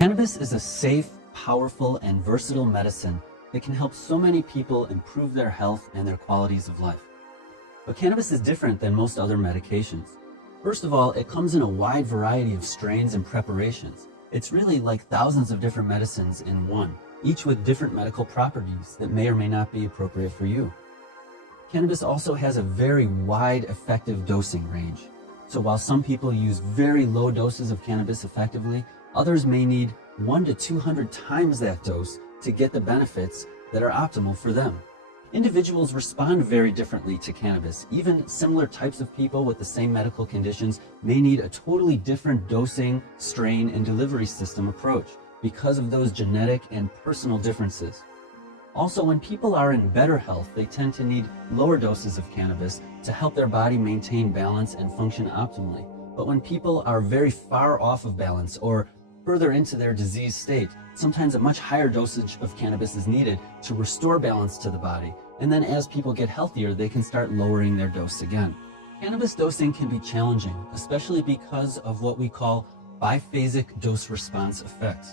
Cannabis is a safe, powerful, and versatile medicine that can help so many people improve their health and their qualities of life. But cannabis is different than most other medications. First of all, it comes in a wide variety of strains and preparations. It's really like thousands of different medicines in one, each with different medical properties that may or may not be appropriate for you. Cannabis also has a very wide effective dosing range. So while some people use very low doses of cannabis effectively, others may need 100 to 200 times that dose to get the benefits that are optimal for them. Individuals respond very differently to cannabis. Even similar types of people with the same medical conditions may need a totally different dosing, strain, and delivery system approach because of those genetic and personal differences. Also, when people are in better health, they tend to need lower doses of cannabis to help their body maintain balance and function optimally. But when people are very far off of balance or further into their disease state, sometimes a much higher dosage of cannabis is needed to restore balance to the body. And then as people get healthier, they can start lowering their dose again. Cannabis dosing can be challenging, especially because of what we call biphasic dose-response effects.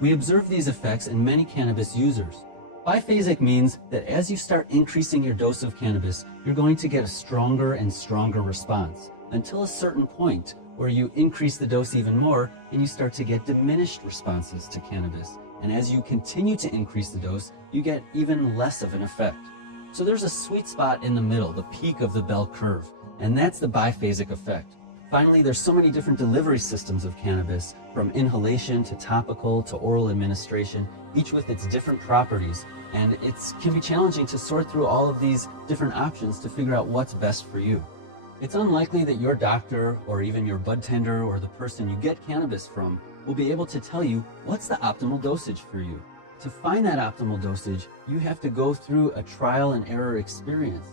We observe these effects in many cannabis users. Biphasic means that as you start increasing your dose of cannabis, you're going to get a stronger and stronger response until a certain point where you increase the dose even more and you start to get diminished responses to cannabis. And as you continue to increase the dose, you get even less of an effect. So there's a sweet spot in the middle, the peak of the bell curve, and that's the biphasic effect. Finally, there's so many different delivery systems of cannabis, from inhalation to topical to oral administration, each with its different properties, and it can be challenging to sort through all of these different options to figure out what's best for you. It's unlikely that your doctor or even your bud tender or the person you get cannabis from will be able to tell you what's the optimal dosage for you. To find that optimal dosage, you have to go through a trial and error experience.